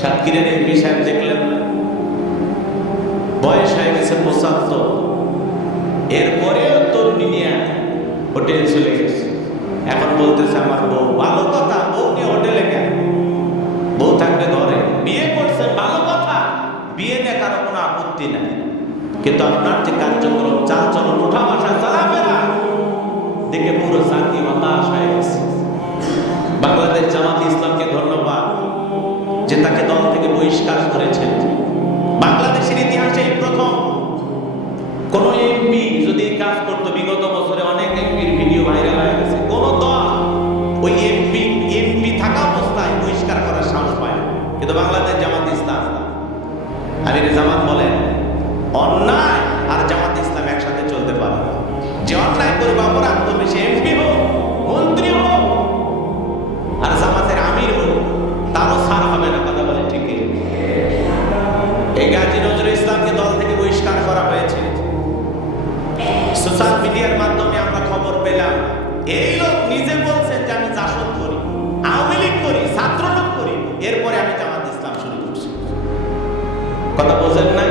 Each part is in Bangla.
সাতক্ষীরার এমপি সাহেব দেখলেন বয়স হয়ে গেছে ৭৫, এরপরেও তরুণী নিয়ে হোটেল চলে গেছে। এখন বলতেছে আমার বউ, ভালো কথা, বউ নিয়ে হোটেলে কেন? বউ থাকবে ঘরে, বিয়ে করছে ভালো কথা, বিয়ে নিয়ে কারো কোনো আপত্তি নাই, কিন্তু আপনার যে কার্যক্রম, চাল চলন, ওঠা বসা, চলাফেরা দেখে পুরো জাতি হতাশ হয়ে গেছে। বাংলাদেশ জামাত ইসলামকে ধন্যবাদ যে তাকে দল থেকে বহিষ্কার করেছেন। বাংলাদেশের ইতিহাসে এই প্রথম কোন এমপি যদি এই কাজ করতো, বিগত বছরে অনেক এমপির ভিডিও ভাইরাল হয়ে গেছে, কোন দল ওই এমপি থাকা অবস্থায় বহিষ্কার করার সাহস পায় না, কিন্তু বাংলাদেশ জামাত ইসলাম। আমির জামাত বলেন অন্যায় আর জামাত ইসলাম একসাথে চলতে পারে না। যে অন্যায় করবে, অপরাধ করবে, সে এমপি হোক, মন্ত্রী হোক, আর জামাতের আমির হোক, তারও ছাড় হবে না। কথা বলে ঠিক? এই গাজী নজরুল ইসলামকে দল থেকে বহিষ্কার করা হয়েছে। সোশ্যাল মিডিয়ার মাধ্যমে আমরা খবর পেলাম, এই লোক নিজে বলছেন যে আমি জাসদ করি, আওয়ামী লীগ করি, ছাত্রলীগ করি, এরপরে আমি জামাত ইসলাম শুরু করছি। কথা বোঝেন না?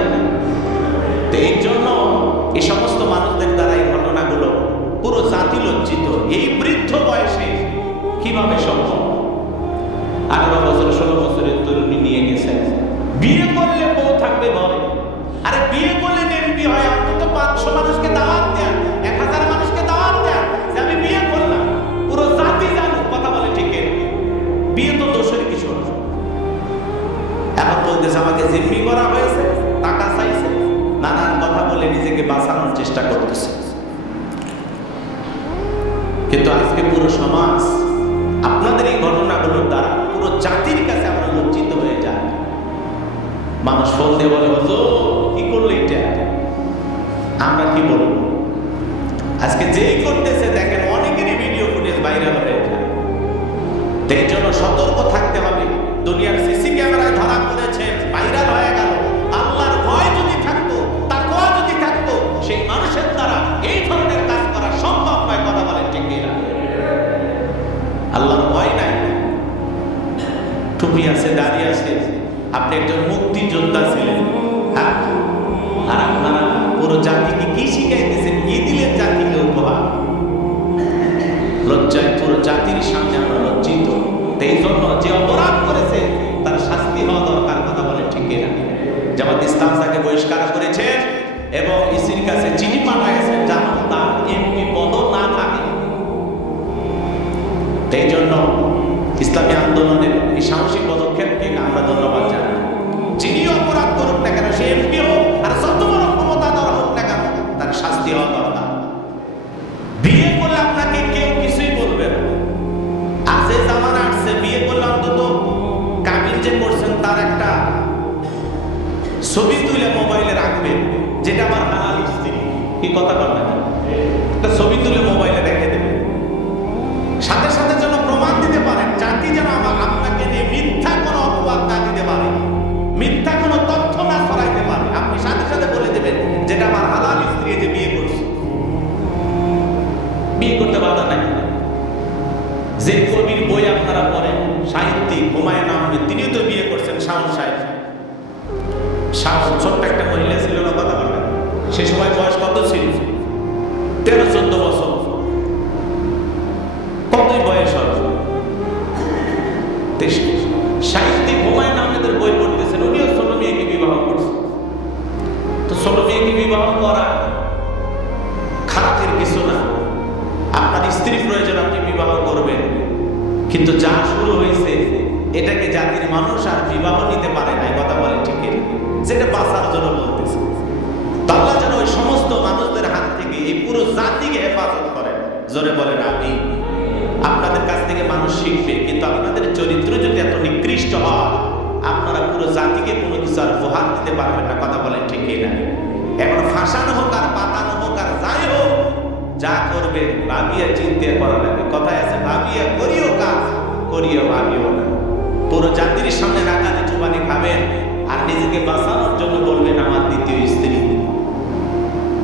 তো এই জন্য এই সমস্ত মানুষদের দ্বারা এই ঘটনাগুলো পুরো জাতি লজ্জিত। এই বৃদ্ধ বয়সে কিভাবে সম্ভব? 18 বছর 16 বছরের তরুণী নিয়ে গেছেন। বিয়ে করলে বউ থাকবে ঘরে, আরে বিয়ে করলে এমপি হয়, আপনি তো 500 মানুষকে দাওয়াত দেন, 1000 মানুষকে দাওয়াত দেন যে আমি বিয়ে করলাম, পুরো জাতি জানুক। কথা বলে ঠিক? বিয়ে তো দোষের কিছু না। এখন বলতেছে আমাকে জিম্মি করা হয়েছে, টাকা চাইছে, নানান কথা বলে নিজেকে বাঁচানোর চেষ্টা করতেছে। কিন্তু আজকে পুরো সমাজ আপনাদের এই ঘটনাগুলোর দ্বারা পুরো জাতির কাছে আমরা লজ্জিত হয়ে যাই। মানুষ ফোন দিয়ে বলে, হুজুর কি করলো এটা? আমরা কি বলবো? আজকে যেই করতেছে দেখেন অনেকেরই ভিডিও ফুটেজ ভাইরাল হয়ে যায়। এই জন্য সতর্ক থাকতে হবে। দুনিয়ার সিসি ক্যামেরায় ধরা পড়েছে, ভাইরাল হয়ে গেল। আল্লাহর ভয় যদি থাকতো, তাকওয়া যদি থাকতো, সেই মানুষের দ্বারা এই ধরনের কাজ করা সম্ভব নয়। কথা বলেন ঠিক না? আল্লাহর ভয় নাই, টুপি আছে, দাড়ি আছে, আপনি একজন মুক্তিযোদ্ধা ছিলেন, হ্যাঁ? আর আপনারা পুরো জাতিকে কি শিখাইতেছেন, কি দিলেন জাতিকে উপহার? লজ্জায় পুরো জাতির সামনে আমরা লজ্জিত। এই জন্য যে অপরাধ করেছে তার শাস্তি হওয়া দরকার। কথা বলে ঠিক না? জামাত ইসলাম তাকে বহিষ্কার করেছে এবং ইসির কাছে চিঠি পাঠাইছেন যেন তার এমপি পদ না থাকে। এই জন্য ইসলামী আন্দোলনের এই সাহসী পদক্ষেপকে আমরা ধন্যবাদ জানাই। যিনি অপরাধ করুক না কেন, সে এমপি হোক আর যত বড় ক্ষমতাধর হোক না কেন, তার শাস্তি হওয়া দরকার। বিয়ে করলে আপনাকে কেউ কিছুই বলবে না। আর যে জামানা আসছে, বিয়ে করলে অন্তত কাবিন যে করছেন তার একটা ছবি তুলে মোবাইলে রাখবেন, যেটা আমার হালাল স্ত্রী। কি কথা বলবেন? একটা ছবি তুলে মোবাইলে রেখে দেবেন, সাথে সাথে যেন প্রমাণ দিতে পারেন, জাতি যেন আপনাকে নিয়ে মিথ্যা কোনো অপবাদ না দিতে পারে, মিথ্যা কোনো তথ্য না ছড়াইতে পারে। আপনি সাথে সাথে বলে দেবেন যেটা আমার হালাল স্ত্রী, যে বিয়ে করছে। বিয়ে করতে বাধা নাই। যে কবির বই আপনারা পড়েন, সাহিত্যিক হুমায়ুন আহমেদ, তিনিও তো বিয়ে করছেন। শাওন সাহেব, শাওন ছোট্ট একটা মহিলা ছিল না? কথা বলেন, সে সময় বয়স কত ছিল? 13-14 বছর। কতই বয়স হবে? সাহিত্যিক হুমায়ুন আহমেদের বই পড়তেছেন, উনিও ছোট মেয়েকে বিবাহ করছেন। তো ছোট মেয়েকে বিবাহ করা খারাপের কিছু না। আপনার স্ত্রী প্রয়োজন, আপনি বিবাহ করবেন, কিন্তু যা শুরু হয়েছে এটাকে জাতির মানুষ আর বিবাহ নিতে পারে না। কথা বলে ঠিক? যেটা বাঁচার জন্য বলতেছে। আল্লাহ যেন ওই সমস্ত মানুষদের হাত থেকে এই পুরো জাতিকে হেফাজত করেন। জোরে বলেন আমি। আপনাদের কাছ থেকে মানুষ শিখবে, কিন্তু আপনাদের চরিত্র যদি এত নিকৃষ্ট হয়, আপনারা পুরো জাতিকে কোনো কিছু আর উপহার দিতে পারবেন না। কথা বলেন ঠিক না? এখন ফাঁসানো হোক আর পাতানো হোক আর যাই হোক, যা করবে ভাবিয়া চিন্তা করা লাগে। কথায় আছে, ভাবিয়া করিও কাজ, করিও ভাবিও না। পুরো জাতির সামনে রাখাতে চুবানি খাবেন আর নিজেকে বাঁচানোর জন্য বলবেন আমার দ্বিতীয় স্ত্রী।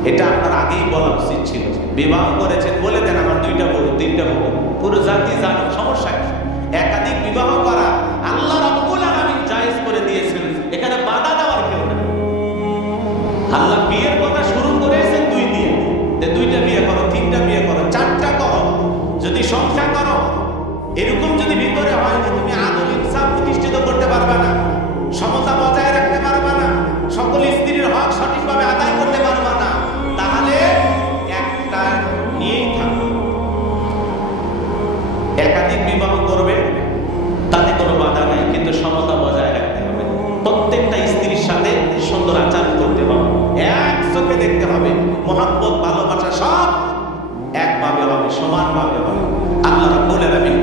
এটা আপনার আগেই বলা উচিত ছিল। বিবাহ করেছেন বলে দেন আমার 2টা বউ, 3টা বউ, পুরো জাতি জানুক। সমস্যা একাধিক বিবাহ করা আল্লাহ রাব্বুল আলামিন জায়েজ করে চোখে দেখতে হবে, মহব্বত ভালোবাসা সব একভাবে হবে, সমানভাবে হবে। আল্লাহ রাব্বুল আলামিন